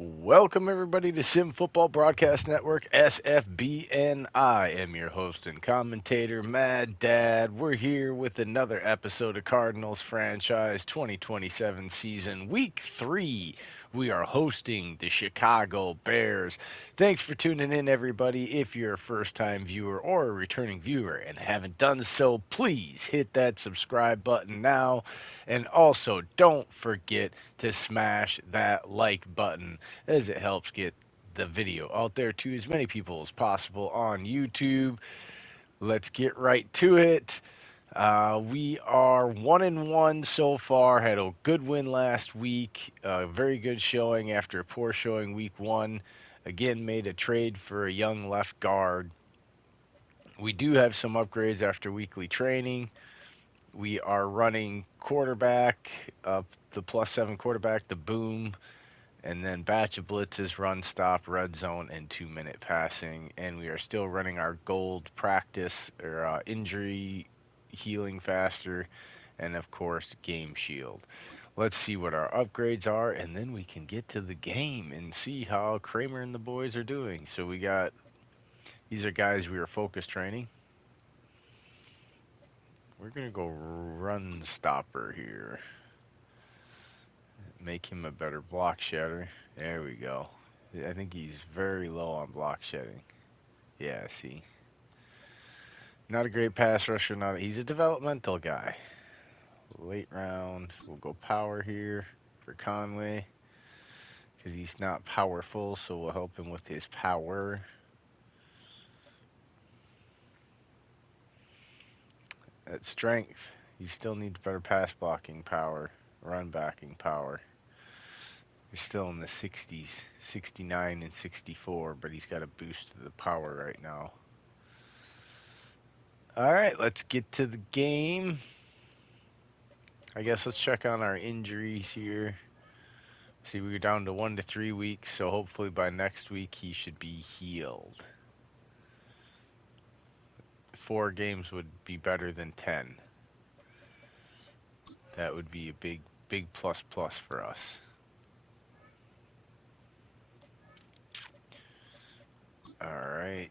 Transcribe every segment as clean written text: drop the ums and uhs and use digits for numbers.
Welcome, everybody, to Sim Football Broadcast Network, SFB, and I am your host and commentator, Mad Dad. We're here with another episode of Cardinals Franchise 2027 season, Week 3. We are hosting the Chicago Bears. Thanks for tuning in, everybody. If you're a first-time viewer or a returning viewer and haven't done so, please hit that subscribe button now. And also, don't forget to smash that like button, as it helps get the video out there to as many people as possible on YouTube. Let's get right to it. We are 1-1 so far. Had a good win last week. Very good showing after a poor showing week 1. Again, made a trade for a young left guard. We do have some upgrades after weekly training. We are running quarterback, the +7 quarterback, the boom, and then batch of blitzes, run, stop, red zone, and 2-minute passing. And we are still running our gold practice or injury healing faster, and of course, game shield. Let's see what our upgrades are, and then we can get to the game and see how Kramer and the boys are doing. So these are guys we are focus training. We're going to go run stopper here. Make him a better block shedder. There we go. I think he's very low on block shedding. Yeah, see. Not a great pass rusher. He's a developmental guy. Late round. We'll go power here for Conway, because he's not powerful, so we'll help him with his power. At strength, he still needs better pass blocking power, run backing power. He's still in the 60s, 69 and 64, but he's got a boost to the power right now. All right, let's get to the game. I guess let's check on our injuries here. See, we're down to 1 to 3 weeks, so hopefully by next week he should be healed. 4 games would be better than 10. That would be a big plus for us. All right.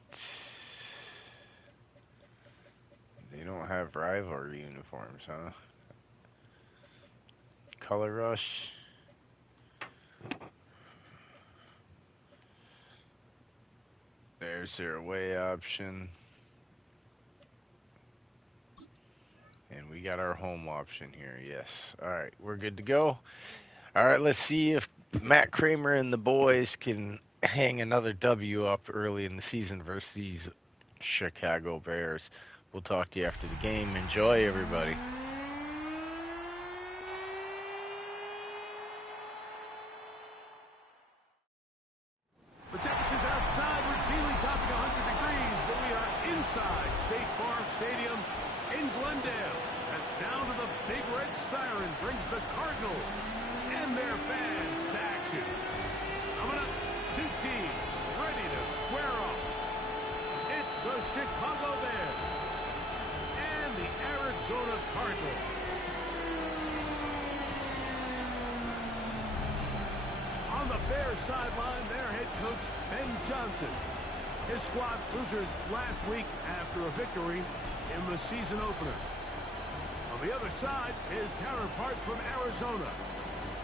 They don't have rivalry uniforms, huh? Color rush. There's their away option. And we got our home option here, yes. All right, we're good to go. All right, let's see if Matt Kramer and the boys can hang another W up early in the season versus these Chicago Bears. We'll talk to you after the game. Enjoy, everybody. The temperature's outside routinely topping 100 degrees, but we are inside State Farm Stadium in Glendale. That sound of the big red siren brings the Cardinals and their fans to action. Coming up, 2 teams ready to square off. It's the Chicago Bears and the Arizona Cardinals. On the Bears sideline, their head coach, Ben Johnson. His squad losers last week after a victory in the season opener. On the other side, his counterpart from Arizona.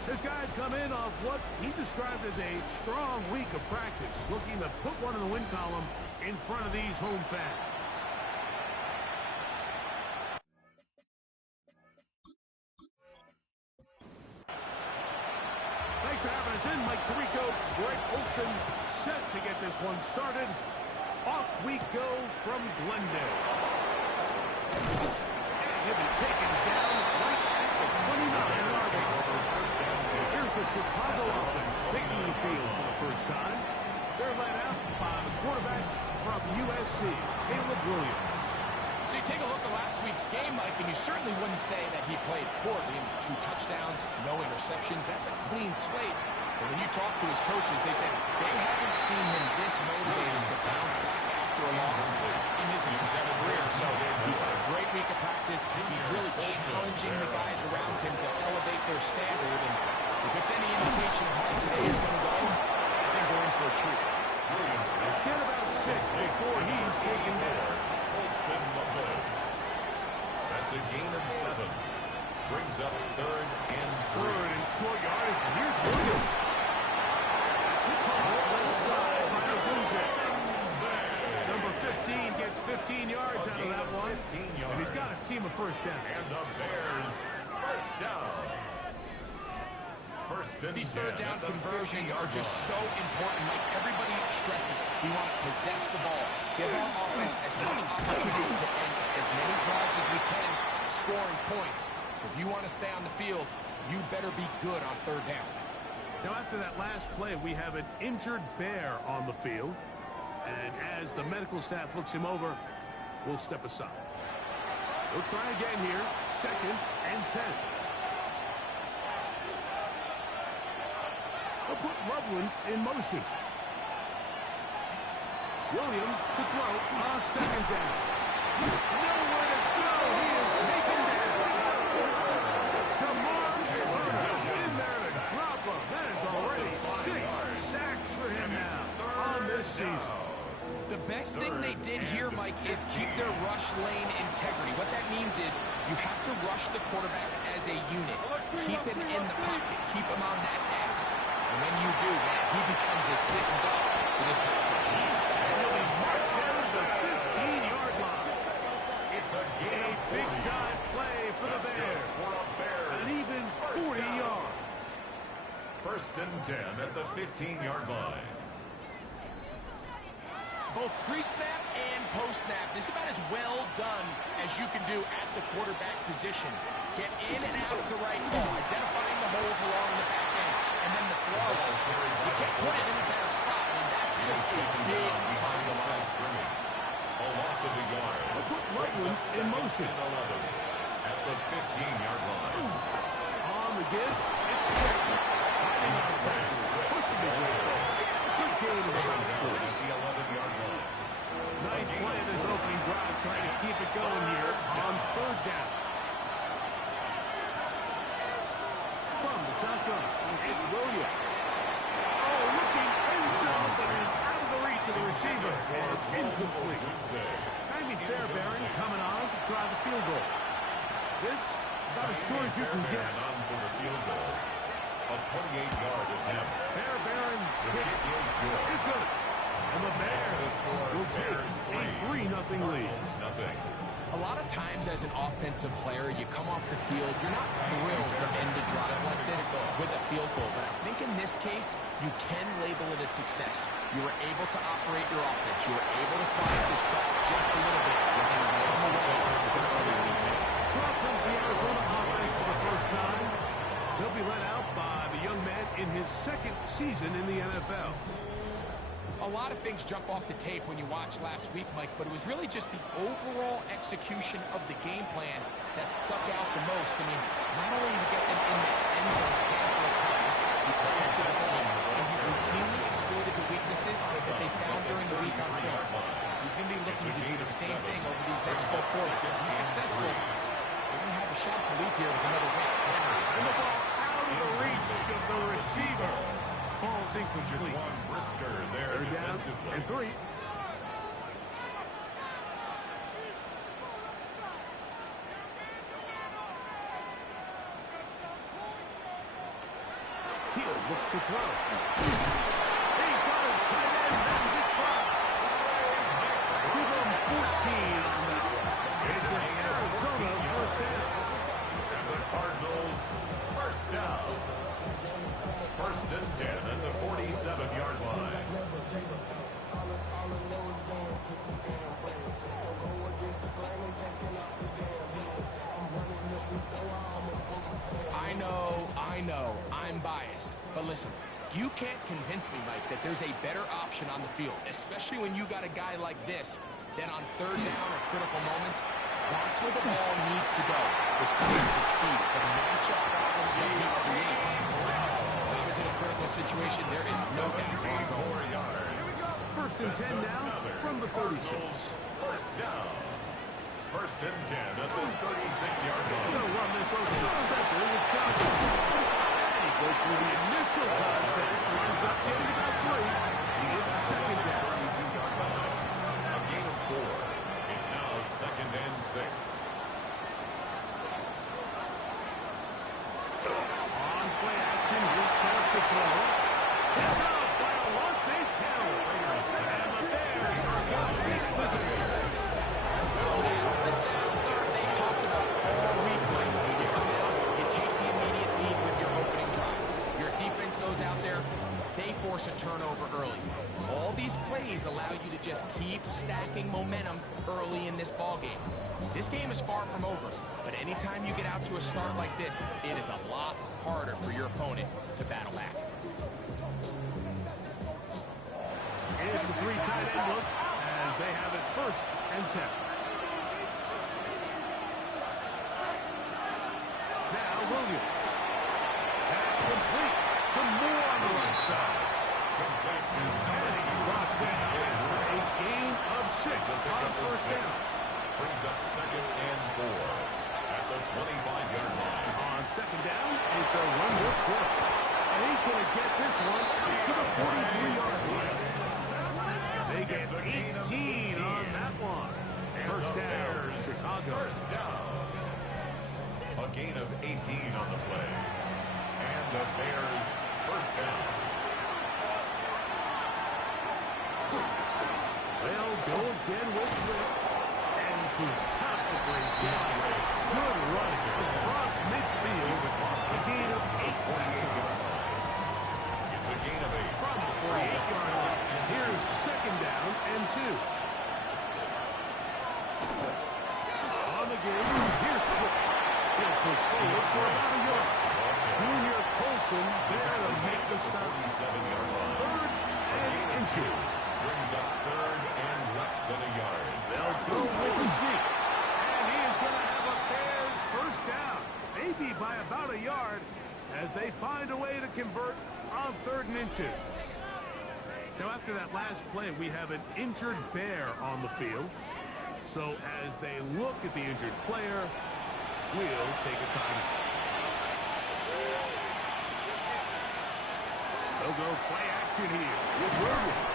His guys come in off what he described as a strong week of practice, looking to put one in the win column in front of these home fans. Thanks for having us in, Mike Tirico. Greg Olson set to get this one started. Off we go from Glendale. And he'll be taken down right at the 29-yard line. Here's the Chicago offense taking the field for the first time. They're led out by the quarterback from USC, Caleb Williams. So you take a look at last week's game, Mike, and you certainly wouldn't say that he played poorly. 2 touchdowns, no interceptions. That's a clean slate. But when you talk to his coaches, they say they haven't seen him this motivated to bounce after a loss in his entire career. So he's had a great week of practice. He's really challenging the guys around him to elevate their standard. And if it's any indication of how today is going to go, we're in for a treat. Get about 6 before he's taken down. That's a gain of 7. Brings up 3rd and 3. Third and short yardage. Here's Williams. Left side by Odunze. Number 15 gets 15 yards out of that one. And he's got a team of first down. And the Bears first down. First and These 10 third down at the conversions 50-yard are just line. so important. Like everybody stresses, we want to possess the ball. Give our offense as much opportunity to end as many drives as we can, scoring points. So if you want to stay on the field, you better be good on third down. Now, after that last play, we have an injured Bear on the field. And as the medical staff looks him over, we'll step aside. We'll try again here. 2nd and 10. They'll put Loveland in motion. Williams to throw on 2nd down. Nowhere to show. He is taken down. Shamar in there to drop him. That is already 6 sacks for him now on this season. The best thing they did here, Mike, is keep their rush lane integrity. What that means is you have to rush the quarterback as a unit. Keep him in the pocket. Keep him on that X. And when you do, man, he becomes a sitting duck for this pass rush. He'll be marked down at the 15-yard line. It's a gain of Big-time play for the Bears. For a Bears. An even 40 yards. First and 10 at the 15-yard line. Both pre-snap and post-snap is about as well done as you can do at the quarterback position. Get in and out of the right ball, identifying the holes along the back end, and then the throw. You can't put it in a better spot. I mean, that's just a big time line. A loss of a yard. They'll put Loveland in motion. 11 at the 15-yard line. On the give, it's straight. Hiding on tackle, pushing his way forward. Good gain of about 40. The 11-yard line. Ninth play of this opening drive, trying to keep it going here on 3rd down. From the shotgun, it's Williams. Oh, looking end zone, but it is out of the reach of the receiver. And incomplete. Ivy Fairbairn coming on to try the field goal. This about as short as you can get. On for the field goal. A 28-yard attempt. Fairbairn's hit is good. And the Bears will take a 3-0 lead. A lot of times as an offensive player, you come off the field, you're not thrilled to end a drive like this with a field goal. But I think in this case, you can label it a success. You were able to operate your offense. You were able to quiet this crowd just a little bit. Trump comes the Arizona offense for the first time. He'll be let out by the young man in his 2nd season in the NFL. A lot of things jump off the tape when you watch last week, Mike, but it was really just the overall execution of the game plan that stuck out the most. I mean, not only did he get them in that end zone a handful of times, he protected the ball, and he routinely exploited the weaknesses that they found during the week on film. He's going to be looking to do the same thing over these next 4 quarters. If he's successful, they're going to have a shot to leave here with another win. And the ball out of the reach of the receiver. Ball's incomplete. Brisker there 3rd down and 3. He'll look to throw. He's got his tight end. That's big crowd. Give him 14 on that one. It's an Arizona first down. And the Cardinals first down. First and 10 at the 47-yard line. I know, I'm biased. But listen, you can't convince me, Mike, that there's a better option on the field, especially when you got a guy like this, then on 3rd down or critical moments, that's where the ball needs to go. The size, the speed, the matchup problems that he creates. When he was in a critical situation, there is no doubt on goal. First and 10 now from the 36. First down. First and 10 at the 36-yard line. They'll run this over the center with Johnson. And he goes through the initial contact, winds up getting about 3. keys allow you to just keep stacking momentum early in this ballgame. This game is far from over, but anytime you get out to a start like this, it is a lot harder for your opponent to battle back. It's a three tight end look as they have it 1st and 10. Now Williams. That's complete to Moore on the right side. Complete to And he's brought down after a gain of 6 on 1st down. Brings up 2nd and 4 at the 25-yard line. On 2nd down, it's a one-hit slip. And he's going to get this one to the 43-yard line. They get 18 on that one. 1st down, Chicago. 1st down. A gain of 18 on the play. And the Bears 1st down. They'll go again with Swift. And he's tough to bring down. Good run across midfield. A gain of 8 points. It's a gain of 8. From the 48-yard line. Here's 2nd down and 2. On the game, here's Swift. He'll push forward for about a yard. Junior Colson there to make the stop. 47-yard line. 3rd and inches. Brings up 3rd and less than a yard. They'll go with the sneak. And he is going to have a Bears 1st down. Maybe by about a yard as they find a way to convert on 3rd and inches. Now after that last play, we have an injured Bear on the field. So as they look at the injured player, we'll take a timeout. They'll go play action here with Williams.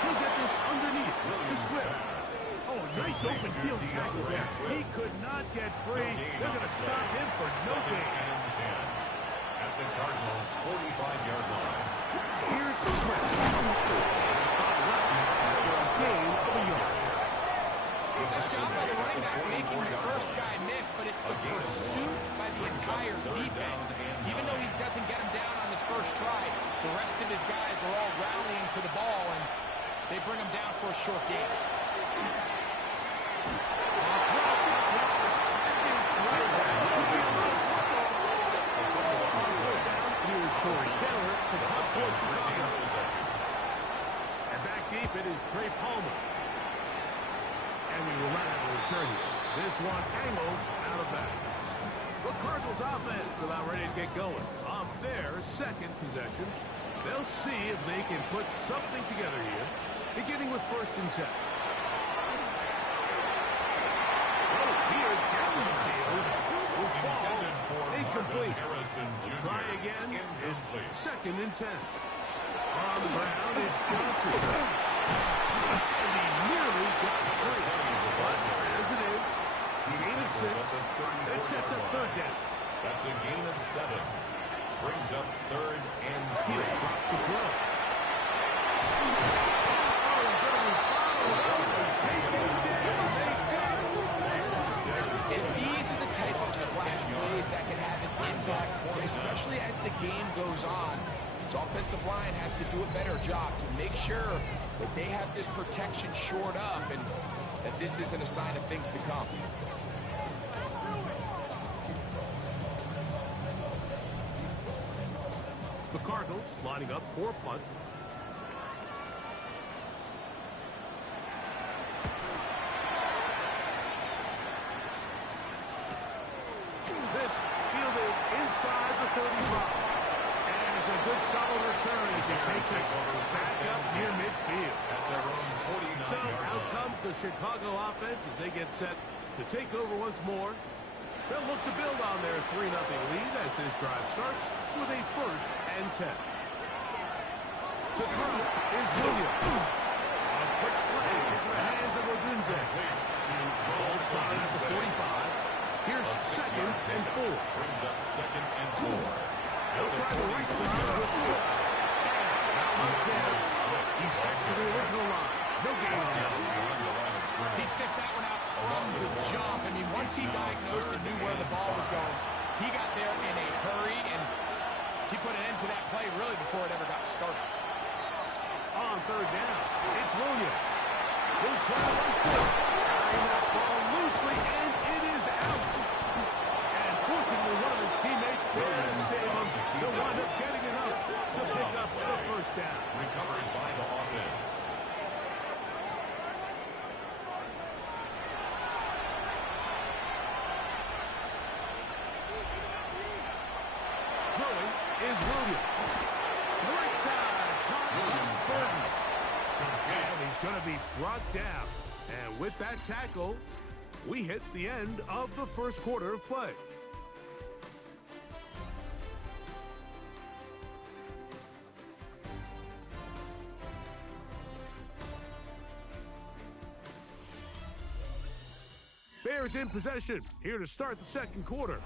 He'll get this underneath to Swift. Oh, nice open field tackle there. He could not get free. They're going to stop him for no gain. And 10 at the Cardinals' 45-yard line. Here's Swift. Gain of a yard. Nice job by the running back making the first guy miss, but it's the pursuit by the entire defense. Even though he doesn't get him down on his first try, the rest of his guys are all rallying to the ball, and they bring him down for a short gain. Here's Torrey Taylor to the hot point Chicago. And back deep it is Trey Palmer. And we will not have a return here. This one angled out of bounds. The Cardinals offense about ready to get going. On their 2nd possession, they'll see if they can put something together here, beginning with 1st and 10. Oh, here down the field will fall. Incomplete. Try again. It's 2nd and 10. On the ground, it's Johnson. And he nearly got free. But as it is, he gained of 6. It sets up 3rd down. That's a gain of 7. Brings up 3rd and 3. He'll drop to throw. And these are the type of splash plays that can have an impact, especially as the game goes on. So offensive line has to do a better job to make sure that they have this protection shored up and that this isn't a sign of things to come. The Cardinals lining up for a punt. This fielded inside the 35. And it's a good solid return as he takes it back up near midfield. At their own 49 So out comes the Chicago offense as they get set to take over once more. They'll look to build on their 3-0 lead as this drive starts with a 1st and 10. To throw is Williams. A quick slide into the hands of Odunze. Ball spotted at the 45. Here's 2nd and 4. brings up 2nd and 4. They'll try the right side with Swift. Now on chance. He's back to the original line. No gain on that. He sniffed that one out from the jump. I mean, once he diagnosed and knew where the ball was going, he got there in a hurry, and he put an end to that play really before it ever got started. on third down. It's Williams. He'll try to run for it. Carrying that ball loosely, and it is out. And fortunately, one of his teammates there to save him. He'll wind up getting enough to pick up the first down. Recovered by the offense. Throwing is Williams. Right side, Cardinals Burns. And he's going to be brought down. And with that tackle, we hit the end of the first quarter of play. Bears in possession, here to start the second quarter.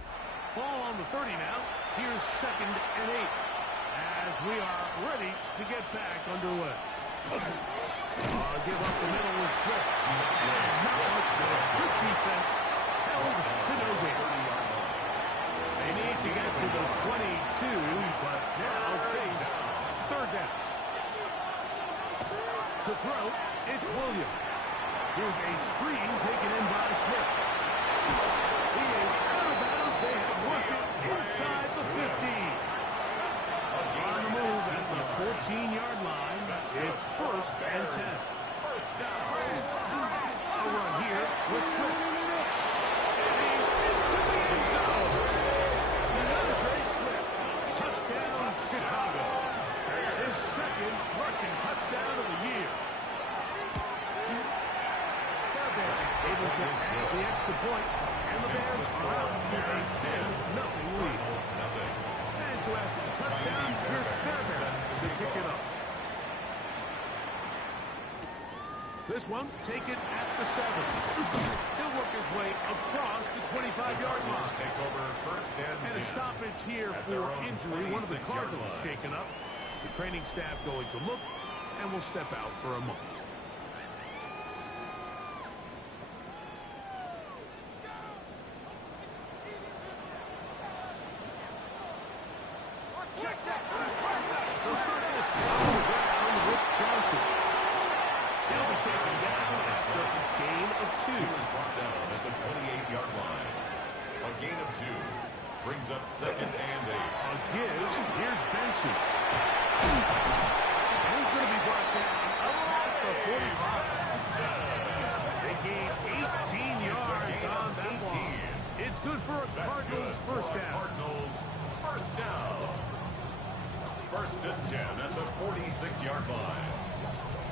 Ball on the 30 now. Here's 2nd and 8. As we are ready to get back underway. Give up the middle with Swift. Not much there. Good defense. Held to no gain. They need to get to the 22, but now face 3rd down. To throw, it's Williams. Here's a screen taken in by Swift. He is out of bounds. They have worked it inside the 50. On the move at the 14-yard line. It's 1st and 10. First down. A run here with Swift. And he's into the end zone. DeAndre Swift. Touchdown, Chicago. His 2nd rushing touchdown of the year. Able to add the extra point, and the Bears are out to a 10-0 lead. And so after the touchdown, here's Fairbairn to pick it up. This one taken at the 7. He'll work his way across the 25-yard line. Take over 1st and 10. And a stoppage here for injury. One of the Cardinals shaken up. The training staff going to look, and will step out for a moment. They'll start this on the ground with Johnson. He'll be taken down after a gain of 2. He was brought down at the 28-yard line. A gain of 2 brings up 2nd and 8. A give. Here's Benson. And he's going to be brought down up past the 45. They gain 18 yards on that ball. It's good for a Cardinals first down. Cardinals first down. 1st and 10 at the 46-yard line.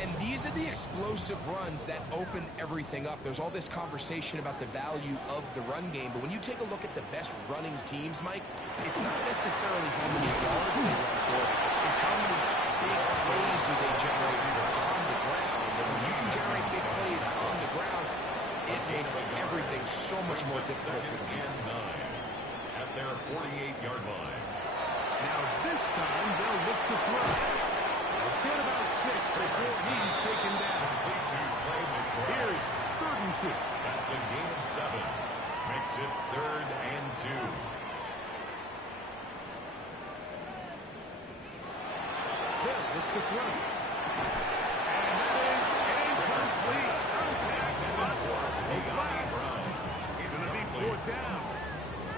And these are the explosive runs that open everything up. There's all this conversation about the value of the run game, but when you take a look at the best running teams, Mike, it's not necessarily how many yards they run for, it's how many big plays do they generate on the ground. And when you can generate big plays on the ground, it makes everything so much more difficult for the defense. 2nd and 9 at their 48-yard line. Now this time they'll look to throw. They'll get about 6 before he's taken down. Here's 3rd and 2. That's a gain of 7. Makes it 3rd and 2. They'll look to throw. And that is incomplete. Contact, but a flag. It's going to be 4th down.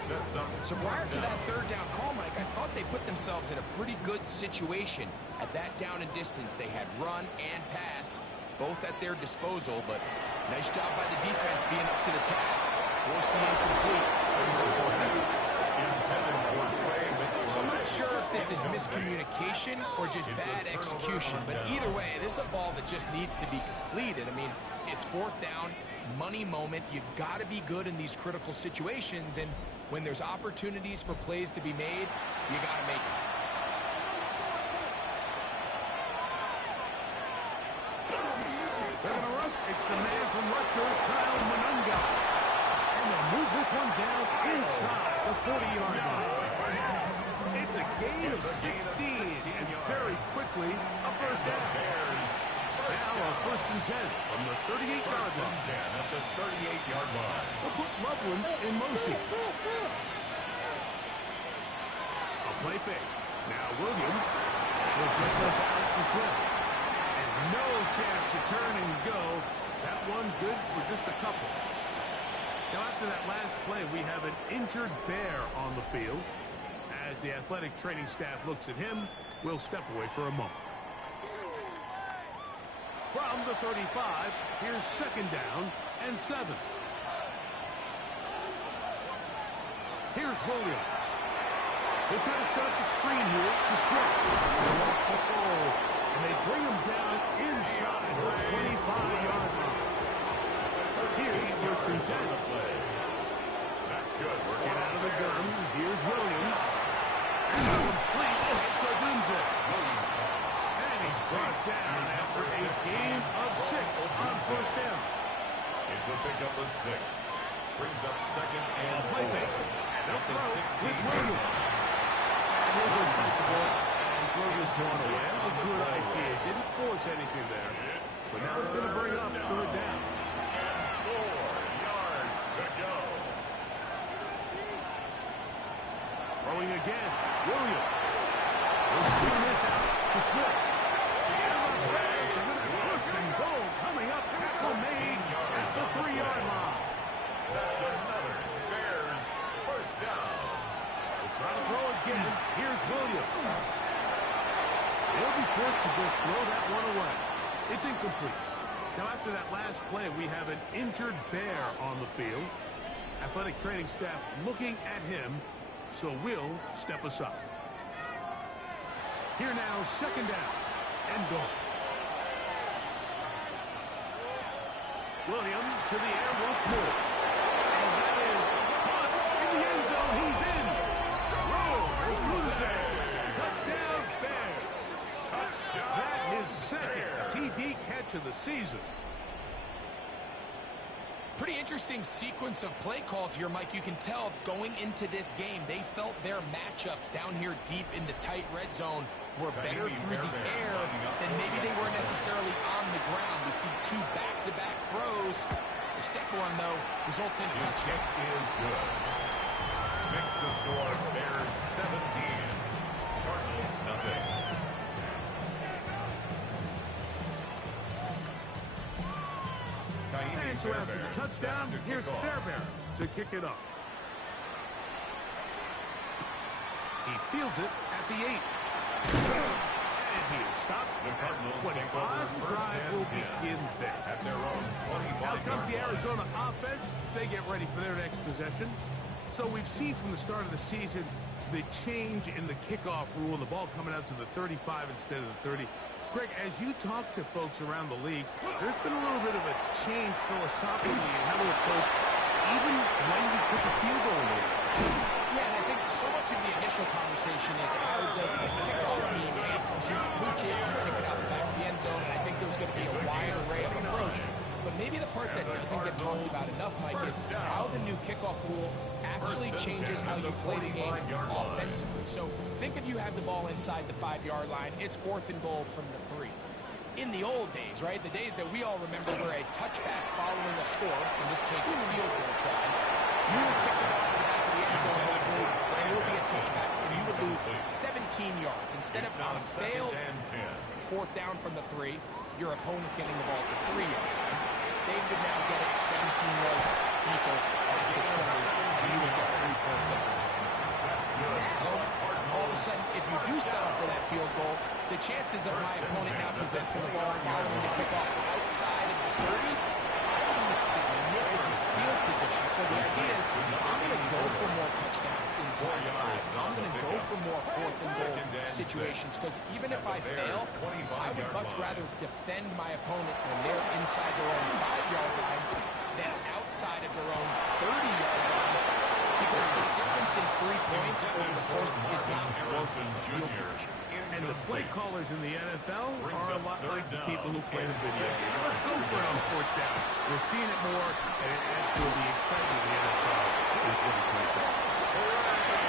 Sets up. So prior to that 3rd down call, Mike, I thought they put themselves in a pretty good situation. At that down and distance, they had run and pass, both at their disposal, but nice job by the defense being up to the task. Forced the incomplete. Brings up 4 downs. So I'm not sure if this is miscommunication or just bad execution, but either way, this is a ball that just needs to be completed. I mean, it's 4th down, money moment. You've got to be good in these critical situations, and when there's opportunities for plays to be made, you got to make it. They're going to run. It's the man from Rutgers, Kyle Monunga. And they'll move this one down inside the 40-yard line. It's a gain of 16, and very quickly a first down. Now a 1st and 10 from the 38-yard line. 10 at the 38-yard line. They'll put Loveland in motion. A play fake. Now Williams will get this out to Swift. And No chance to turn and go. That one good for just a couple. Now, after that last play, we have an injured Bear on the field. As the athletic training staff looks at him, we'll step away for a moment. From the 35, here's 2nd down and 7. Here's Williams. They try to set up the screen here to Swift. And they bring him down inside the 25-yard line. Here's 1st and 10. That's good. Get out of the gun. Here's Williams. Complete to Lindsay. And he's brought down after a gain of 6 on 1st down. It's a pickup of 6. Brings up 2nd and Play 4. fake. At the 16. With Williams. And here goes basketball. And throw this one away. That was a good idea. Didn't force anything there. But now it's going to bring up 3rd down. And 4 yards to go. Throwing again. Williams. Will swing this out to Swift. First and goal coming up. Tackle made at the 3-yard line. That's another Bears 1st down. We'll try to throw again. Here's Williams. They'll be forced to just throw that one away. It's incomplete. Now, after that last play, we have an injured Bear on the field. Athletic training staff looking at him, so we'll step aside. Here now, 2nd down and goal. Williams to the air once more. And that is caught in the end zone. He's in. Touchdown, Bears. Touchdown. That is 2nd TD catch of the season. Pretty interesting sequence of play calls here, Mike. You can tell going into this game, they felt their matchups down here deep in the tight red zone were better through the air than maybe they were necessarily on the ground. We see 2 back-to-back throws. The second one, though, results in a His touchdown. kick is good. Makes the score Bears 17. Cardinals nothing. And so after the touchdown, here's Fairbairn to kick it off. He fields it at the 8. And he is stopped. The Cardinals 25. take over The 1st drive and will 10 begin there. at their own 25. Now comes the Arizona offense. They get ready for their next possession. So we've seen from the start of the season the change in the kickoff rule, the ball coming out to the 35 instead of the 30. Greg, as you talk to folks around the league, there's been a little bit of a change philosophically in how to approach even when you put the field goal in there. Yeah, and I think so much of the initial conversation is how does the kickoff team handle it? Pooch it, you kick it out the back of the end zone, and I think there's going to be a wide array of approach. But maybe the part that doesn't get talked about enough, Mike, is how the new kickoff rule actually changes how you play the game offensively. So think if you have the ball inside the 5-yard line, it's 4th and goal from the 3. In the old days, right, the days that we all remember were a touchback following a score, in this case a field goal try, you would kick the ball to the back of the end zone, hopefully, and it would be a touchback, and you would lose 17 yards. Instead of on a failed 4th down from the 3, your opponent getting the ball at the 3-yard line. They would now get it 17 yards deeper at the 20, and you would get 3 points as a result. Now, all of a sudden, if you do settle for that field goal, the chances of my opponent now possessing the ball following the kickoff outside of the 30, I lose significant field position. So the idea is I'm going to go for more touchdowns inside the 5. I'm going to go for more 4th and goal situations because even if I fail, I would much rather defend my opponent when they're inside their own 5-yard line than outside of their own 30-yard line, because the difference in 3 points over the course is not worth field position. And the play callers in the NFL are a lot like the people who play the video game. Let's go for it on 4th down. We're seeing it more, and it adds to the excitement of the NFL in 2024.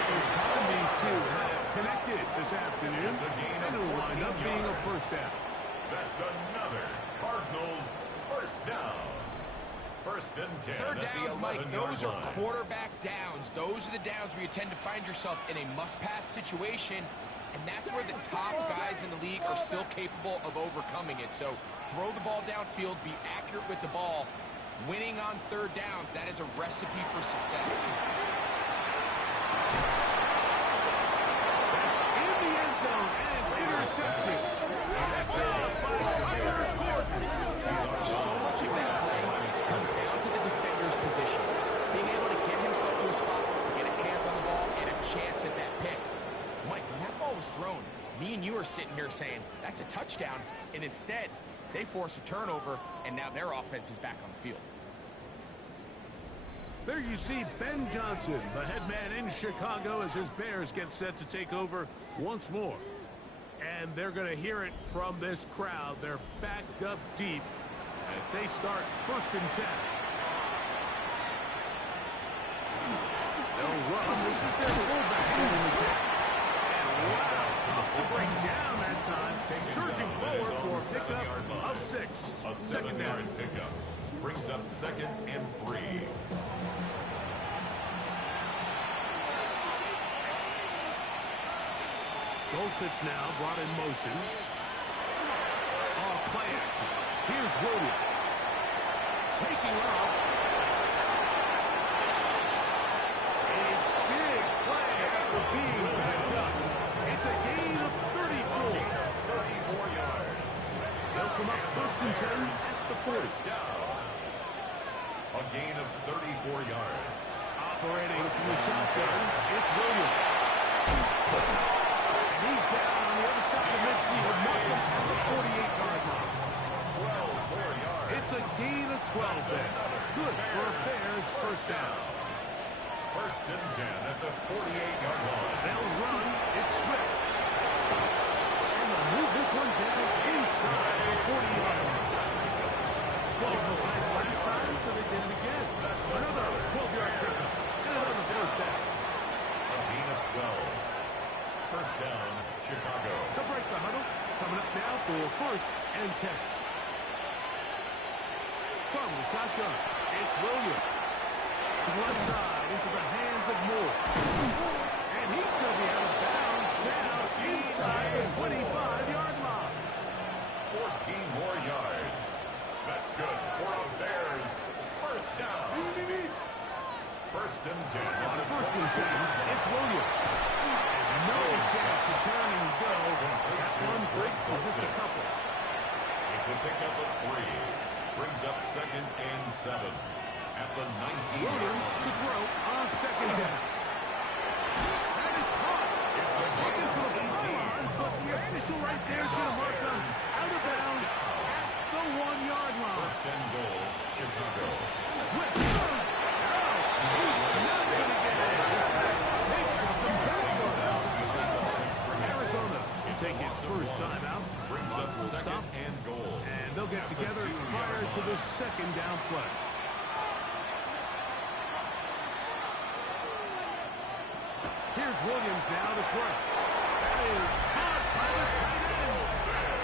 Those time these two have connected this afternoon, and it will wind up being a 1st down. That's another Cardinals 1st down. 1st and 10. 3rd downs, Mike, those are quarterback downs. Those are the downs where you tend to find yourself in a must-pass situation, And that's where the top guys in the league are still capable of overcoming it. So throw the ball downfield, be accurate with the ball. Winning on third downs, that is a recipe for success. In the end zone and intercepted. So much of that play comes down to the defender's position. Being able to get himself to a spot, get his hands on the ball, and a chance at that pick. Mike, when that ball was thrown, me and you are sitting here saying, that's a touchdown, and instead, they force a turnover, and now their offense is back on the field. There you see Ben Johnson, the head man in Chicago, as his Bears get set to take over once more. And they're going to hear it from this crowd. They're backed up deep as they start 1st and 10. They'll run. This is their fullback. And wow, to bring down that time. Surging forward for a pickup of 6. A 7-yard pickup brings up 2nd and 3. Dulcich now brought in motion. Off play action. Here's Williams. Taking off. A big play after being backed up. It's a gain of 34. 34 yards. They'll come up 1st and 10 at the 40. Down. A gain of 34 yards. Operating from the shotgun, it's Williams. And he's down on the other side of midfield, marking from the 48-yard line. 12 more yards. It's a gain of 12 there. Good for a Bears 1st down. 1st and 10 at the 48-yard line. They'll run. It's Swift. And they'll move this one down inside the 40-yard line. 12 was nice last time, so they did it again. Another 12-yard pickup. And another 1st down. A gain of 12. 1st down, Chicago. They'll break the huddle. Coming up now for 1st and 10. From the shotgun, it's Williams. To one side, into the hands of Moore. And he's going to be out of bounds, down inside the 25-yard line. 14 more yards. That's good for a Bears 1st down. 1st and 10. On 1st and 10, it's Williams. And no chance to turn and go. That one break for just a couple. It's a pickup of 3. Brings up 2nd and 7 at the 19. Williams to throw on 2nd down. That is caught. It's a gain Looking for of the ball 18. line, but the official right there is going to mark them out of bounds at the 1-yard line. 1st and goal, Chicago. Swift. No, he's not going to get it. They shoved him backwards. Arizona will take its first time out. Brings up Will 2nd stop, and goal. and they'll get At the together 2-yard prior to the line. 2nd down play. Here's Williams now to throw. That is caught by the tight end.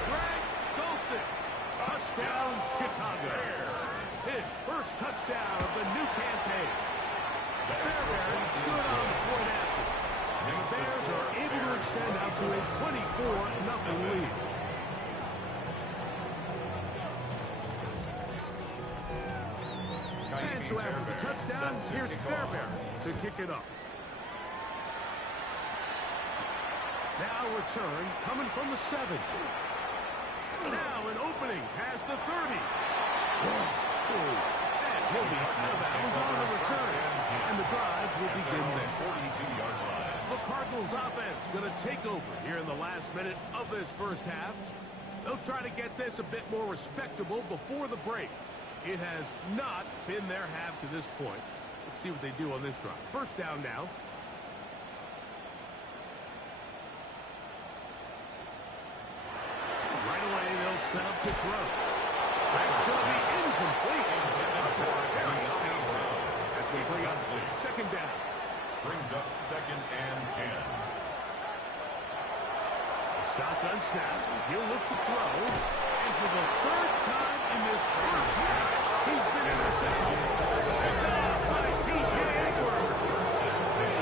Greg Dulcich. Touchdown, Chicago. His 1st touchdown of the new campaign. Fairbairn good on the point after. And the Bears are able to extend out to a 24-0 lead. And so after the touchdown, here's Fairbairn to kick it up. Now return coming from the 7. Now an opening past the 30. And he'll be out of bounds on the return. And the drive will begin there. 42-yard line. The Cardinals offense going to take over here in the last minute of this 1st half. They'll try to get this a bit more respectable before the break. It has not been their half to this point. Let's see what they do on this drive. 1st down now. Right away, they'll set up to throw. That's going to be incomplete. As we bring up 2nd down. Brings up 2nd and 10. Shotgun snap. He'll look to throw. And for the 3rd time in this 1st half, he's been intercepted. By T.J. Edwards.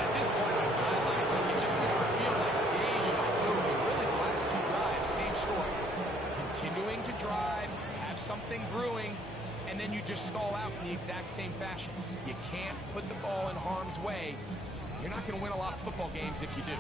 At this point on the sideline, he just makes the field like deja vu. you just stall out in the exact same fashion. You can't put the ball in harm's way. You're not going to win a lot of football games if you do.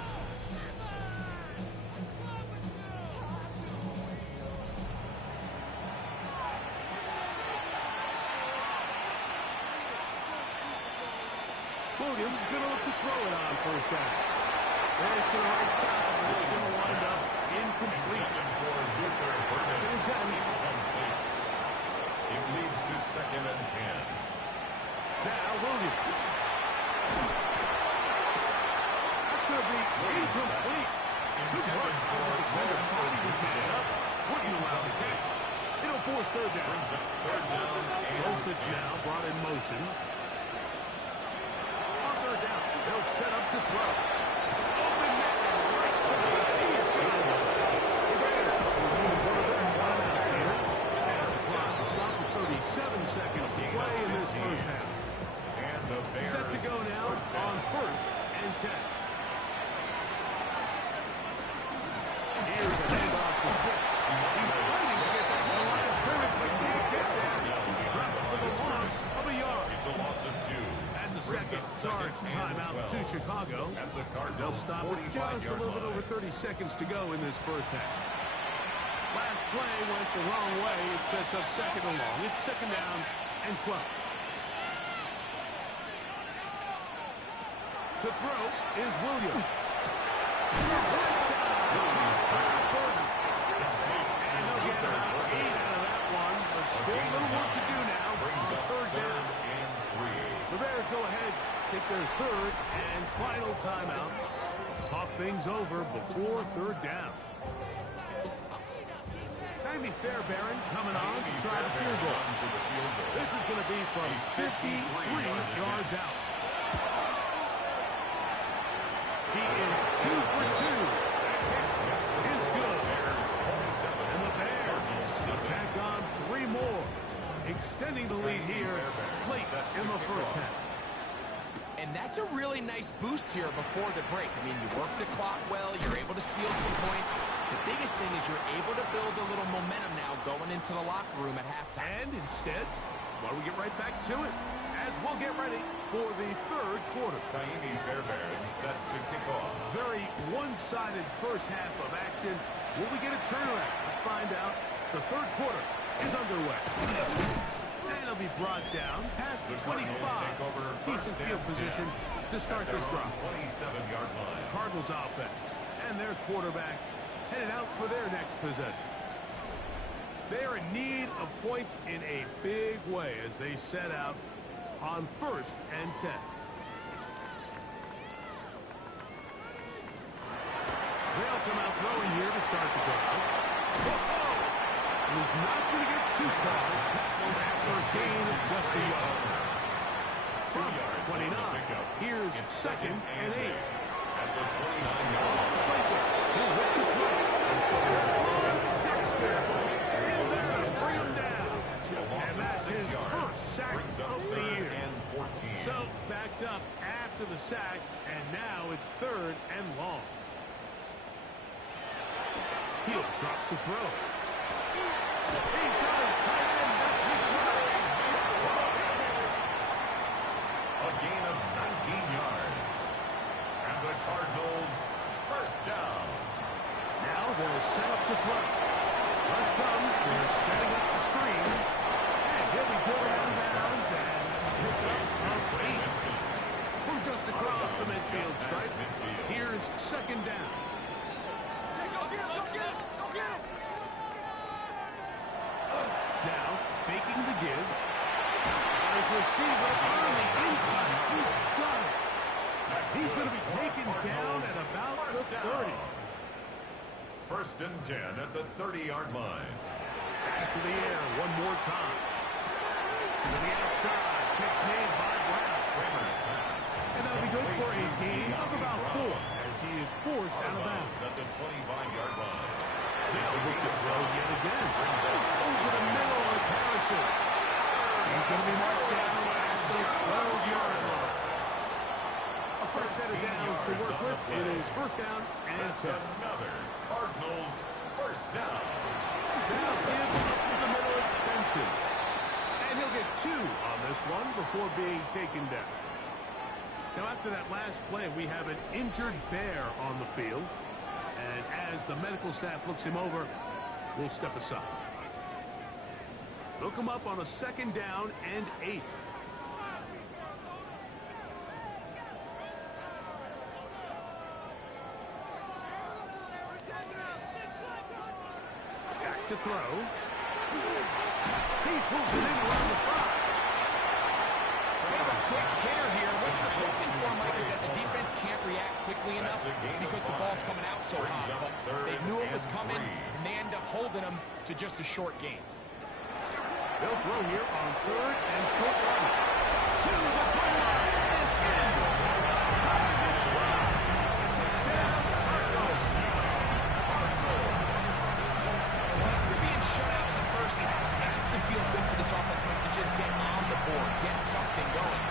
Williams going to look to throw it on first down. There's to the right side, and it's going to wind up incomplete. It leads to 2nd and 10. Now Williams. That's going to be incomplete. Good work by the defender. Body was man up. Wouldn't allow the catch. It'll force third down. Olsich now brought in motion. On third down, they'll set up to throw. Open man, right side. He's good. Stop with 37 seconds to play in this first half. And the Bears Set to go now on 1st and 10. Here's a handoff to Smith. He's waiting to get back to the line of scrimmage, but can't get there. Dropped for the loss of a yard. It's a loss of 2. That's a second charge timeout to Chicago. They'll stop with just a little bit over 30 seconds to go in this first half. Last play went the wrong way. It sets up 2nd and long. It's 2nd down and 12. To throw is Williams. And they'll get about 8 out of that one, but still a little work to do now. Brings up 3rd down. and 3. The Bears go ahead, take their 3rd and final timeout. Talk things over before 3rd down. Jamie Fairbairn coming on to try the field goal. This is going to be from 53 yards out. He is 2 for 2. That kick is good. And the Bears will tack on 3 more, extending the lead here late in the first half. And that's a really nice boost here before the break. I mean, you work the clock well, you're able to steal some points. The biggest thing is you're able to build a little momentum now going into the locker room at halftime. And instead, well, we get right back to it as we'll get ready for the 3rd quarter. Jamie Fairbairn set to kick off. Very one-sided first half of action. Will we get a turnaround? Let's find out. The 3rd quarter is underway. And it'll be brought down past the 25. Decent field position to start this drive. 27-yard line. Cardinals offense and their quarterback headed out for their next possession. They are in need of points in a big way as they set out on 1st and 10. They'll come out throwing here to start the drive. He's not going to get too far. Tackled after a gain of just a yard. From 29, here's 2nd and 8. At the 29-yard line. He'll hit the throw. Dexter in there to bring him down. And that's his first sack of the year. So backed up after the sack, and now it's 3rd and long. He'll drop to throw. He's got his tight end. That's his running. A gain of 19 yards. And the Cardinals first down. Now they'll set up to throw. Rush comes. They're setting up the screen. And he'll be driven out of bounds. And picked up of 8. From just across the midfield stripe. Here's 2nd down. Now, faking the give. His receiver on the inside. He's got it. He's going to be taken down at about the 30. 1st and 10 at the 30-yard line. Back to the air one more time. To the outside. Catch made by Brown. Kramer's pass. And that'll be good for a gain of about 4 as he is forced out of bounds. At the 25-yard line. They'll look to throw yet again. Over the middle, it's Harrison. He's going to be marked down at the 12-yard line. A first set of downs to work with. It is 1st down and 10. Another Cardinals first down. Now gives up the middle extension. And he'll get 2 on this one before being taken down. Now, after that last play, we have an injured Bear on the field. And as the medical staff looks him over, we'll step aside. Look him up on a 2nd down and 8. Back to throw. He pulls it in around the 5. They have a quick hitter here. What you're hoping for, Mike, is that the defense can't react quickly enough because the ball's coming out so high. But they knew it was coming, and they end up holding them to just a short gain. They'll throw here on 3rd and short run. To the goal line. After being shut out in the first half, it has to feel good for this offense, Mike, to just get on the board, get something going.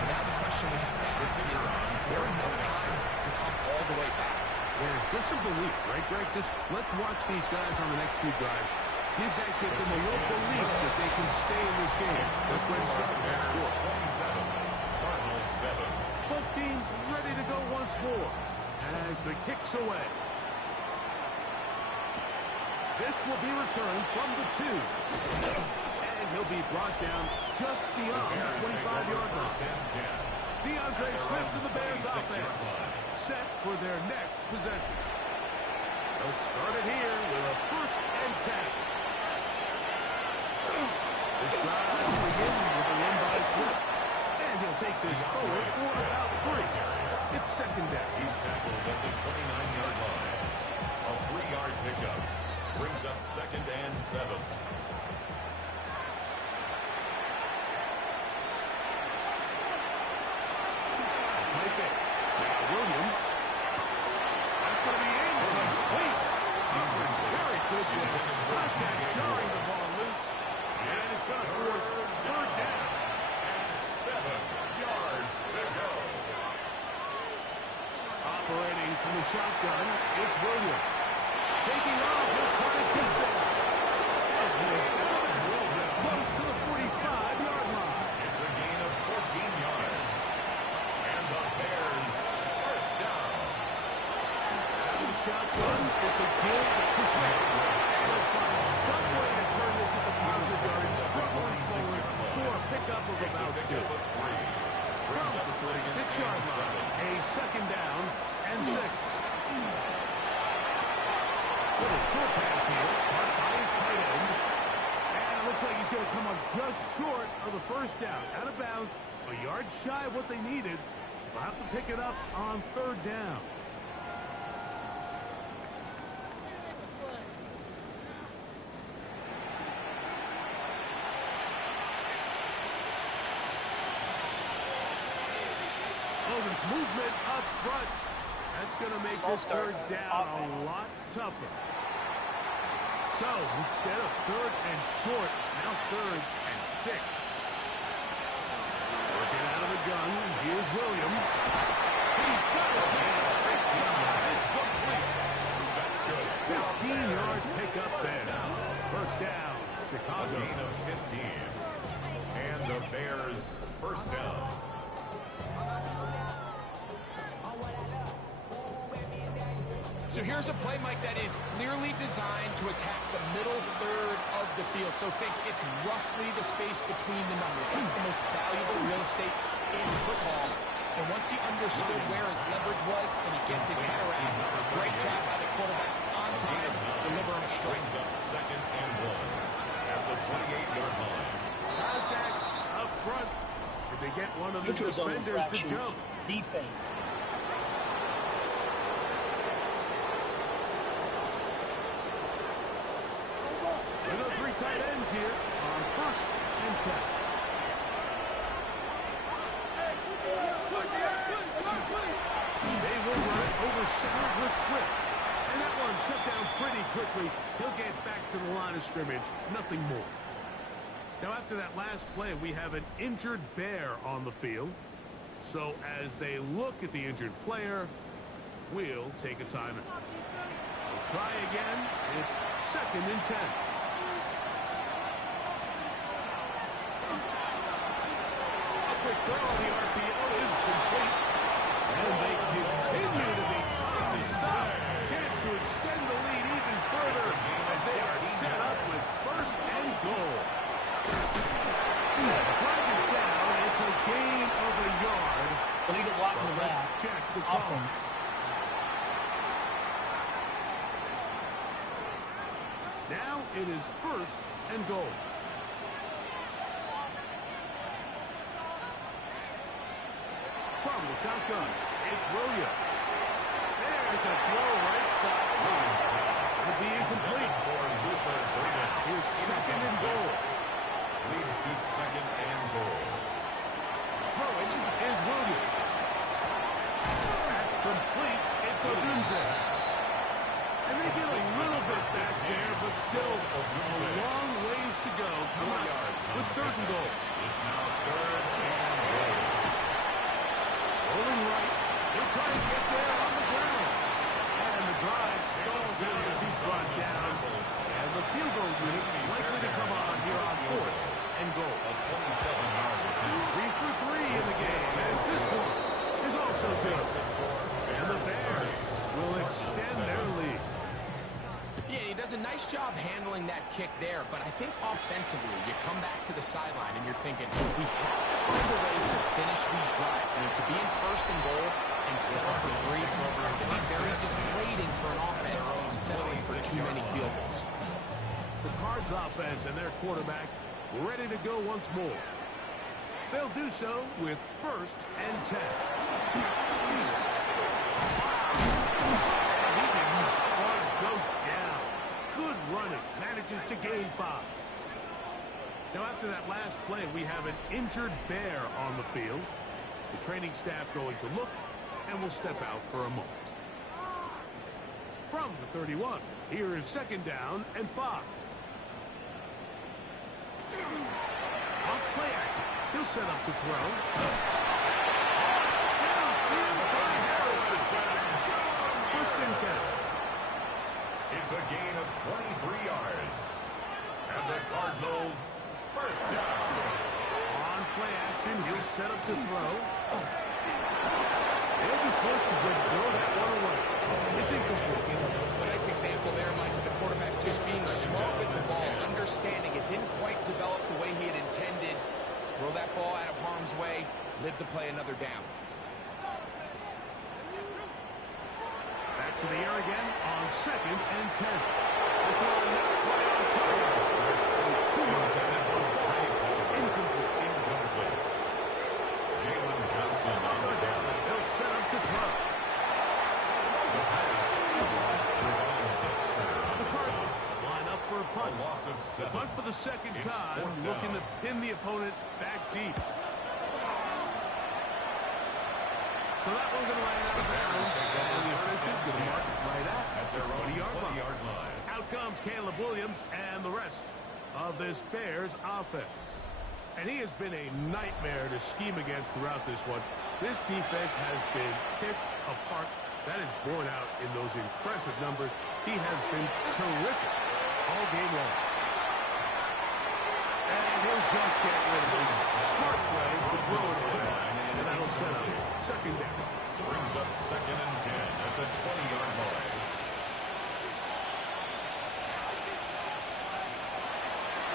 And now the question we have to ask is there enough time to come all the way back? Yeah, just some belief, right, Greg? Just let's watch these guys on the next few drives. Did that give them a little belief that they can stay in this game? Let's ready to start with that score. 27, Cardinals 7. Both teams ready to go once more as the kick's away. This will be returned from the 2. And he'll be brought down just beyond the 25-yard line. DeAndre Swift and the Bears offense set for their next possession. They'll start it here with a 1st and 10. This drive will begin with a run by Swift. And he'll take this forward for about 3. It's 2nd down. He's tackled at the 29-yard line. A 3-yard pickup brings up 2nd and 7. Play fake. Now Williams. That's going to be incomplete. Very good contact, jarring the ball loose. And it's going to force 3rd down. And 7 yards to go. Operating from the shotgun, it's Williams. Taking off, he'll try to keep it. And he's down and rolled it close to the 45-yard line. It's a gain of 14 yards. And the Bears first down. Out of the shotgun, it's a give to Smith. He'll find some way to turn this into positive yardage, struggling forward for a pickup of about 2. From the 46-yard line, a 2nd down and 6. With a short pass here, caught by his tight end. And it looks like he's going to come up just short of the 1st down. Out of bounds, a yard shy of what they needed. So they'll have to pick it up on 3rd down. Oh, there's movement up front. That's going to make this 3rd down a lot tougher. So, instead of 3rd and short, it's now 3rd and 6. Working out of the gun, here's Williams. He's got his man inside. It's complete. That's good. 15-yard pickup there. 1st down, Chicago. Gain of 15. And the Bears first down. So here's a play, Mike, that is clearly designed to attack the middle 3rd of the field. So think it's roughly the space between the numbers. That's the most valuable real estate in football. And once he understood where his leverage was and he gets his head around, great job by the quarterback on time, delivering a strike. Brings up 2nd and 1 at the 28-yard line. Contact up front. Did they get one of the Neutral zone defenders to infraction. jump? Defense. With the 3 tight ends here on 1st and 10. They will run it over center with Swift. And that one shut down pretty quickly. He'll get back to the line of scrimmage. Nothing more. Now, after that last play, we have an injured Bear on the field. So as they look at the injured player, we'll take a timeout. We'll try again. It's 2nd and 10. quick throw on the RPO is complete. And they continue to be tough to stop. Chance to extend the lead even further as they are set up with first and goal. Flag is down. It's a gain of a yard. Illegal block in the back. Check the call. Offense. Now it is first and goal. From the shotgun, it's Williams. There's a throw right side. It'll be incomplete. Here's second and goal. Leads to second and goal. Throwing is Williams. That's complete. It's Odunze. And they get a little bit back there, but still a long ways to go. Come up with third and goal. It's now third and goal. Rolling right. He'll try to get there on the ground. And the drive stalls out as he's brought down. And the field goal unit likely to come on here on fourth and goal. A 27-yard attempt. 3 for 3 in the game, as this one is also good. And the Bears will extend their lead. Yeah, he does a nice job handling that kick there, but I think offensively, you come back to the sideline and you're thinking, we have to find a way to finish these drives. I mean, to be in first and goal and settle for three, it can be very deflating for an offense settling for too many field goals. The Cards offense and their quarterback ready to go once more. They'll do so with first and 10. He didn't want to go down. Good running. Manages to gain 5. Now after that last play, we have an injured Bear on the field. The training staff going to look and will step out for a moment. From the 31, here is second down and 5. Off play action. He'll set up to throw. Downfield by Harrison. First and 10. It's a gain of 23 yards. And the Cardinals first down. On play action, he'll set up to throw. They'll be forced to just throw that one away. It's incomplete. A nice example there, Mike, of the quarterback just being smart with the ball, understanding it didn't quite develop the way he had intended. Throw that ball out of harm's way, live to play another down. Back to the air again on second and 10. This one not quite on target. Too much incomplete. Jalen Johnson on the down. They'll set up to throw. The pass. Jerome Dexter on The the stop. Cardinals line up for a A punt. loss of 7. Punt for the second It's time, fourth looking down. to pin the opponent back deep. So that one going to land out of bounds. And the officials going to mark it right at Their the own 20-yard 20-yard line. Out comes Caleb Williams and the rest of this Bears offense. And he has been a nightmare to scheme against throughout this one. This defense has been picked apart. That is borne out in those impressive numbers. He has been terrific all game long. And he'll just get rid of this. Smart play to throw it away. And that'll set up second down. Brings up second and 10 at the 20-yard line.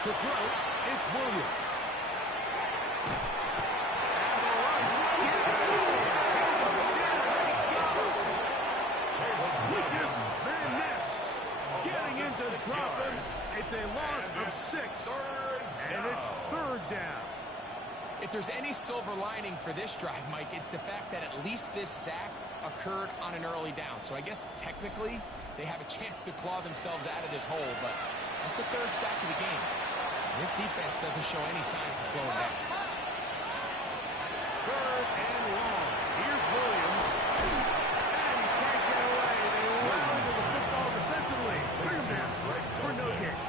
To throw, it's Williams. Getting into dropping. It's a loss of 6. And it's third down. If there's any silver lining for this drive, Mike, it's the fact that at least this sack occurred on an early down. So I guess technically they have a chance to claw themselves out of this hole, but that's the third sack of the game. This defense doesn't show any signs of slowing down. Third and long. Here's Williams. And he can't get away. They rally to the football defensively. Bring him down for no gain.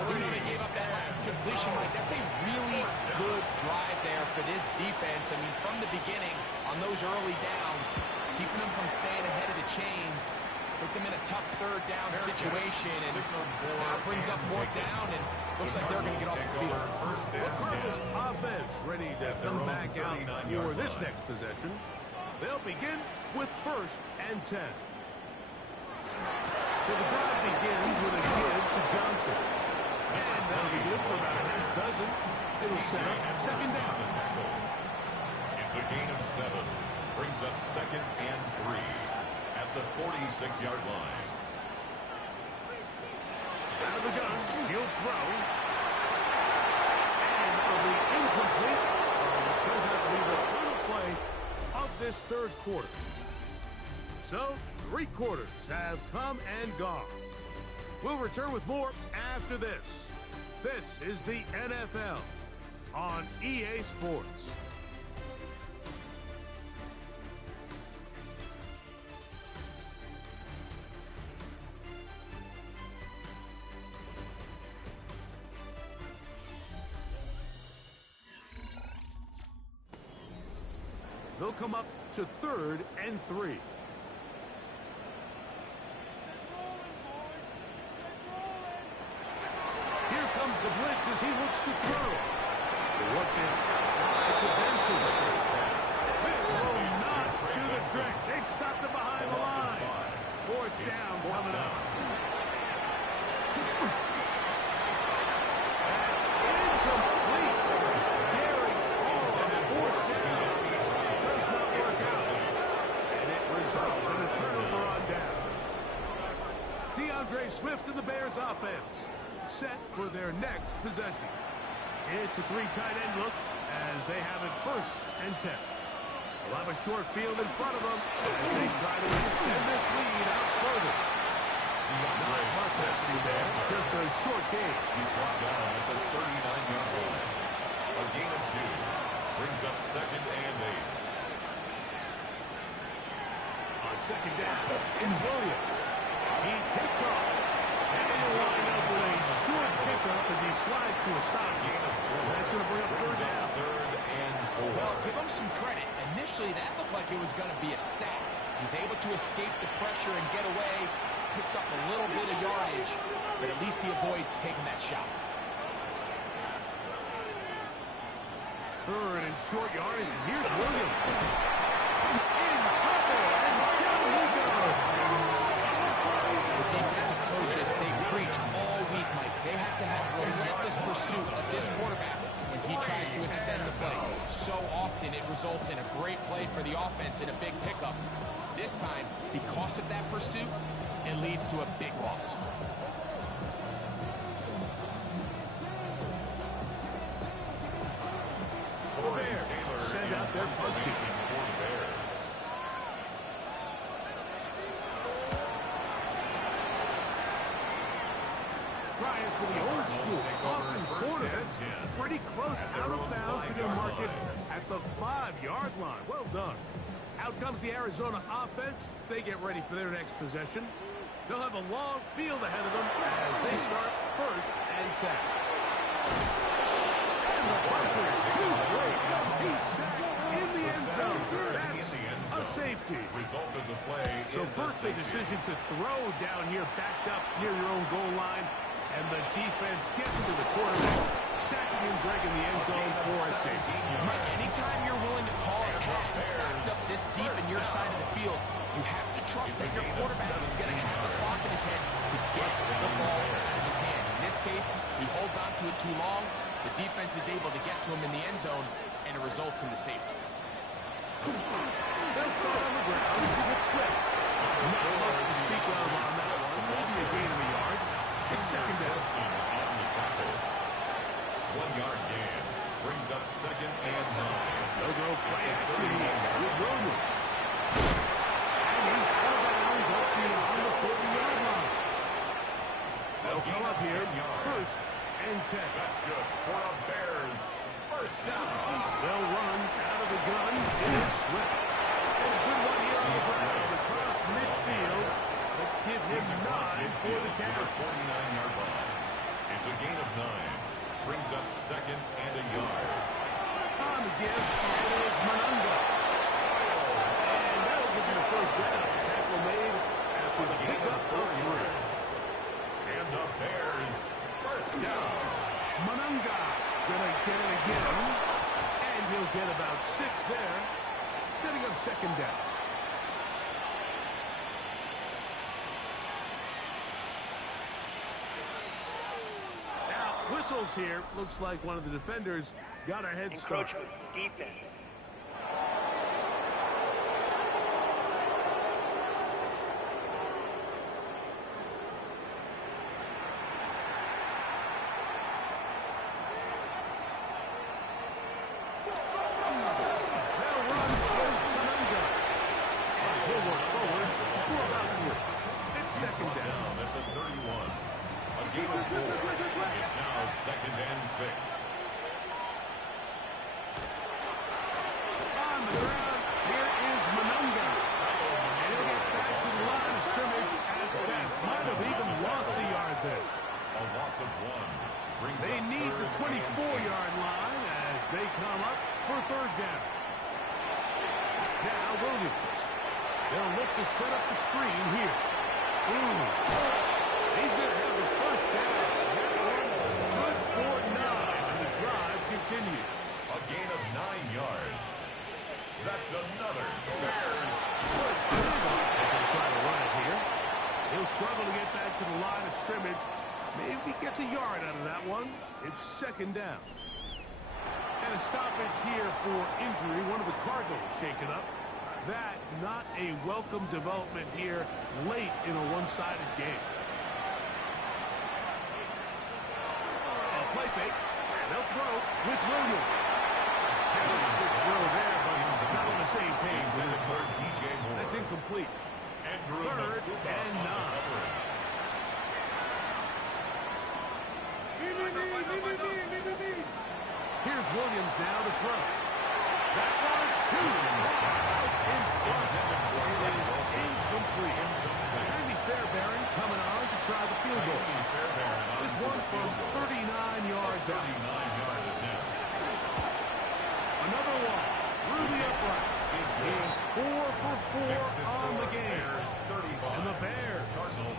You know, they gave up that last completion, Mike. That's a really good drive there for this defense. I mean, from the beginning, on those early downs, keeping them from staying ahead of the chains. Put them in a tough third down situation, and now brings up fourth down, and looks like they're going to get off the field. The Cardinals offense ready to come back out for this next possession. They'll begin with 1st and 10. So the drive begins with a give to Johnson. And that'll be good for about a half dozen. It'll set up 2nd down. It's a gain of 7. Brings up 2nd and 3 at the 46-yard line. Out of the gun, he'll throw. And that'll be incomplete. It turns out to be the final play of this 3rd quarter. So, 3 quarters have come and gone. We'll return with more after this. This is the NFL on EA Sports. They'll come up to 3rd and 3. Here comes the blitz as he looks to throw. The look is out to Benson. This will not do the trick. They've stopped it behind the line. 4th down coming up. That's incomplete. Daring all on 4th down. Does not work out. And it results in a turnover on down. DeAndre Swift and the Bears offense set for their next possession. It's a 3 tight end look as they have it 1st and 10. They'll have a short field in front of them as they try to extend this lead out further. Not much happening there, just a short game. He's brought down at the 39-yard line. A gain of 2 brings up 2nd and 8. On 2nd down, it's Williams. He takes off. And he'll line up with a short pickup as he slides to a stop. That's going to bring up 3rd down. 3rd and 4. Well, give him some credit. Initially, that looked like it was going to be a sack. He's able to escape the pressure and get away. Picks up a little bit of yardage, but at least he avoids taking that shot. 3rd and short yardage. And here's Williams. In trouble. And down he goes. The defensive coaches, they preach all week, Mike. They have to have relentless pursuit of this quarterback when he tries to extend the play. So often it results in a great play for the offense and a big pickup. This time, because of that pursuit, it leads to a big loss. The Bears send out their punching. For the Bears. Trying for the old school often quarter. Pretty close out of bounds to their market at the 5-yard line. Well done. Out comes the Arizona offense. They get ready for their next possession. They'll have a long field ahead of them as they start 1st and 10. And the pressure too great. He's sacked in the end zone. That's a safety. Result of the play. So first the decision to throw down here backed up near your own goal line. And the defense gets to the quarterback, sacking him, breaking the end zone for a safety. Mike, anytime you're willing to call a pass backed up this deep in your side of the field, you have to trust that your quarterback is going to have the clock in his head to get the ball out of his hand. In this case, he holds on to it too long. The defense is able to get to him in the end zone, and it results in the safety. They'll start on the ground with Swift. Not much to speak of on that one. Maybe a gain of a yard. It's 2nd down. On the tackle. 1-yard gain brings up 2nd and 9. They'll go play action with Williams. And he's out of bounds up beyond the 40-yard line. They'll come up here 1st and 10. That's good for the Bears. 1st down. They'll run out of the gun. It is Swift. And a good one here on the ground across midfield. Let's give him 9 for the count. 49-yard line. It's a gain of 9. Brings up 2nd and a yard. On the give, it is Monunga. And that'll give you the 1st down. Tackle made after the pick Mononga gonna get it again. And he'll get about 6 there, setting up second down. Now, whistles here. Looks like one of the defenders got a head start. Encroachment, defense. Second and 6. On the ground, here is Mononga. And he'll get back to the line of scrimmage at best. Might have even lost a yard there. A loss of 1. They need the 24-yard line as they come up for third down. Now Williams. They'll look to set up the screen here. He's going to have the first down. Good for 9, and the drive continues. A gain of 9 yards. That's another Bears first down. They'll try to run it here. He'll struggle to get back to the line of scrimmage. Maybe gets a yard out of that one. It's second down. And a stoppage here for injury. One of the Cardinals shaken up. That not a welcome development here late in a one-sided game. A play fake. And they'll throw with Williams. Very good throw there, but not on the same page. That's incomplete. Third and 9. Here's Williams now to throw. That one, 2. In front. It is incomplete. Andy Fairbairn coming on to try the field goal. This one from 39 yards out. Another one through the uprights. He's 4 for 4 on the game. And the Bears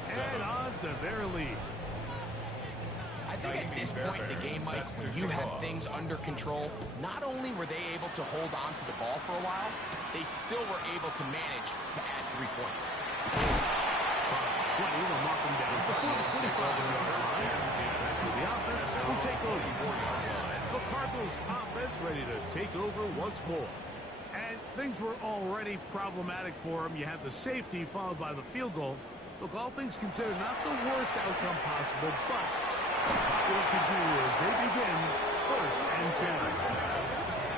head on to their lead. I think at this point in the game, Mike, when you had things under control, not only were they able to hold on to the ball for a while, they still were able to manage to add 3 points. 20 will mark them down before the 25-yard line. That's where the offense will take over. The Cardinals offense ready to take over once more. And things were already problematic for them. You have the safety followed by the field goal. Look, all things considered, not the worst outcome possible, but what to do is they begin first and 10.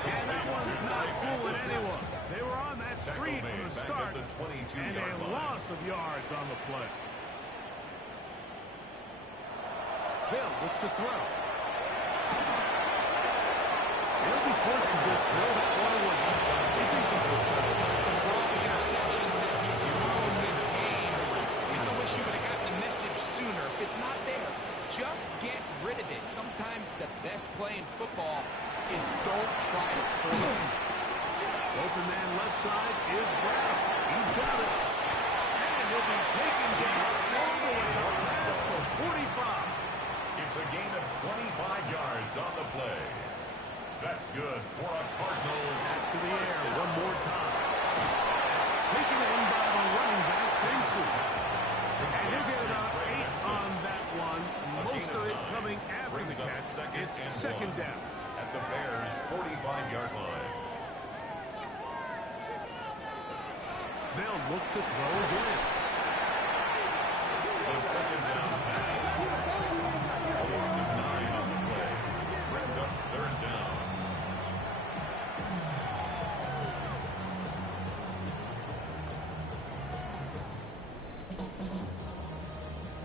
And that one's not fooling anyone. They were on that screen from the start, and a loss of yards on the play. They'll look to throw. They'll be forced to just throw the ball away. It's incomplete. For all the interceptions that he's thrown this game, I kind of wish you would have gotten the message sooner. It's not there. Just get rid of it. Sometimes the best play in football is don't try to force it. Open man left side is Brown. He's got it. And he'll be taken down all the way up past the 45. It's a gain of 25 yards on the play. That's good for a Cardinals. Back to the air one more time. Taken in by the running back, Benson. And he'll get about 8 on that one. Most of it coming after the catch. It's second down. At the Bears' 45-yard line. They'll look to throw again. The second down pass. A loss of 9 on the play. Brings up third down.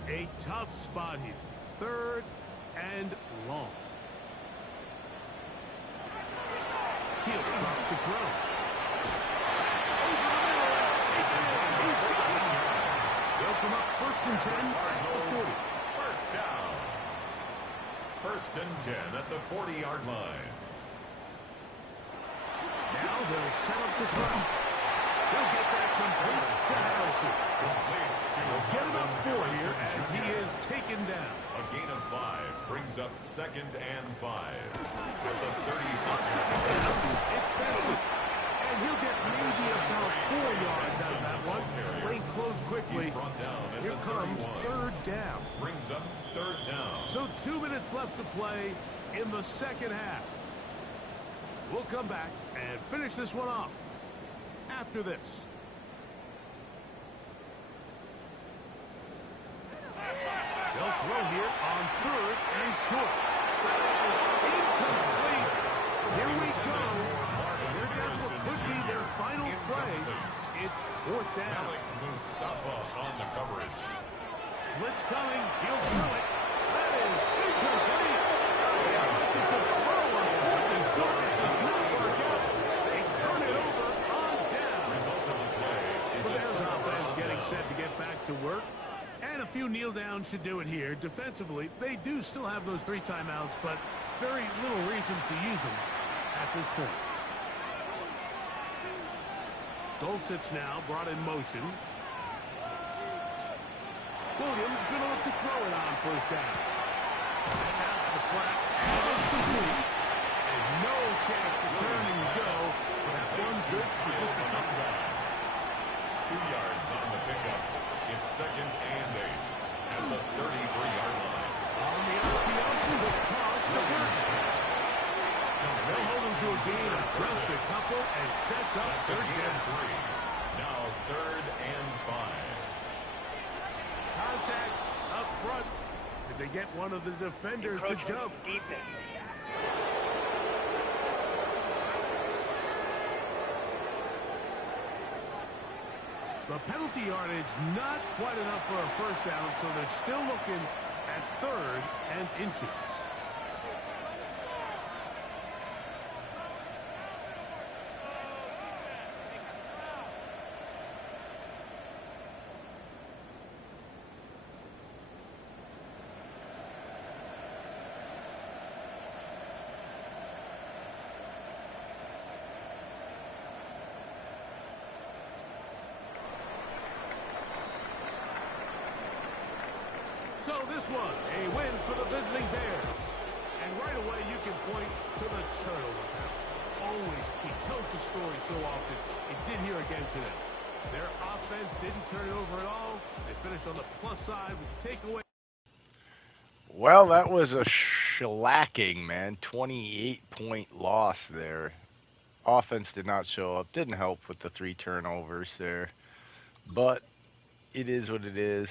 A tough spot here. Third and long. He'll drop to throw. Over the middle. It's in. He's got it. They'll come up first and 10 at the 40. First down. First and 10 at the 40-yard line. Now they'll set up to throw. They'll get that complete to Harrison. They'll get it up 4 here as he is taken down. A gain of 5 brings up 2nd and 5. At the 36-yard line. It's Benson. And he'll get maybe about 4 yards out of that one. Lane closed quickly. He's brought down at Here the comes 31. 3rd down. Brings up 3rd down. So 2 minutes left to play in the second half. We'll come back and finish this one off after this. They'll throw here on 3rd and short. That is incomplete. Here we go. They're down to what could be their final play. It's 4th down. Malik Mustafa on the coverage. Blitz coming. He'll throw it. That is incomplete. They opted to throw on something short. It does not work out. They turn it over on down. Result of the play is The a Bears turnover offense on getting down. set to get back to work. And a few kneel downs should do it here. Defensively, they do still have those 3 timeouts, but very little reason to use them at this point. Dulcich now brought in motion. Williams going to look to throw it on 1st down. That's out to the flat. And it's complete. And no chance to turn and go. But that one's good for just a couple. 2 yards on the pickup. It's 2nd and 8 at the 33-yard line. On the RPO, the toss to Burton. They'll hold him to a gain of just a couple and sets up That's a 3rd gain down. of 3. Now 3rd and 5. Contact up front as they get one of the defenders to jump. The penalty yardage not quite enough for a 1st down, so they're still looking at 3rd and inches. So this one, a win for the visiting Bears. And right away you can point to the turnover count. Always, he tells the story so often. He did here again today. Their offense didn't turn it over at all. They finished on the plus side with takeaway. Well, that was a shellacking, man. 28-point loss there. Offense did not show up. Didn't help with the 3 turnovers there. But it is what it is.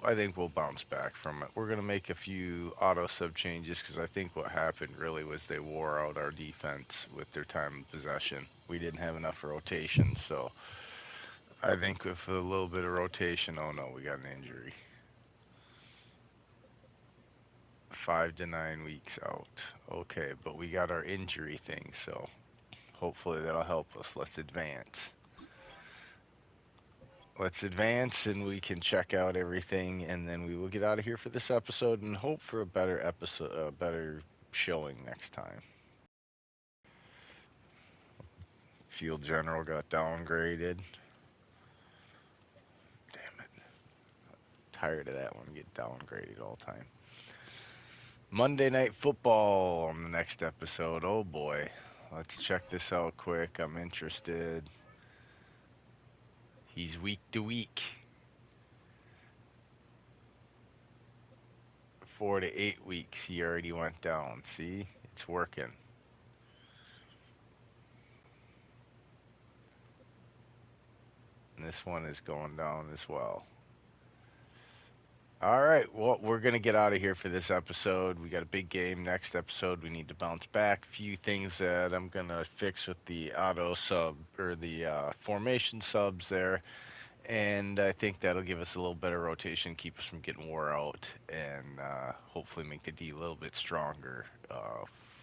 I think we'll bounce back from it. We're going to make a few auto sub changes because I think what happened really was they wore out our defense with their time of possession. We didn't have enough rotation, so I think with a little bit of rotation, oh no, we got an injury. 5 to 9 weeks out. Okay, but we got our injury thing, so hopefully that'll help us. Let's advance. Let's advance and we can check out everything, and then we will get out of here for this episode and hope for a better episode, a better showing next time. Field General got downgraded. Damn it. Tired of that one, get downgraded all the time. Monday Night Football on the next episode. Oh boy. Let's check this out quick. I'm interested. He's week to week. 4 to 8 weeks. He already went down. See? It's working. And this one is going down as well. All right, well, we're going to get out of here for this episode. We got a big game. Next episode, we need to bounce back. A few things that I'm going to fix with the auto sub, or the formation subs there. And I think that'll give us a little better rotation, keep us from getting wore out, and hopefully make the D a little bit stronger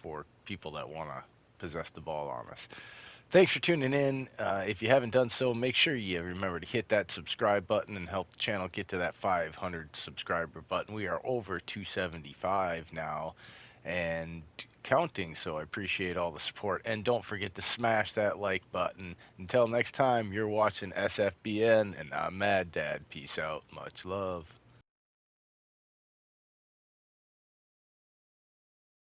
for people that want to possess the ball on us. Thanks for tuning in. If you haven't done so, make sure you remember to hit that subscribe button and help the channel get to that 500 subscriber button. We are over 275 now, and counting, so I appreciate all the support. And don't forget to smash that like button. Until next time, you're watching SFBN, and I'm Mad Dad. Peace out. Much love.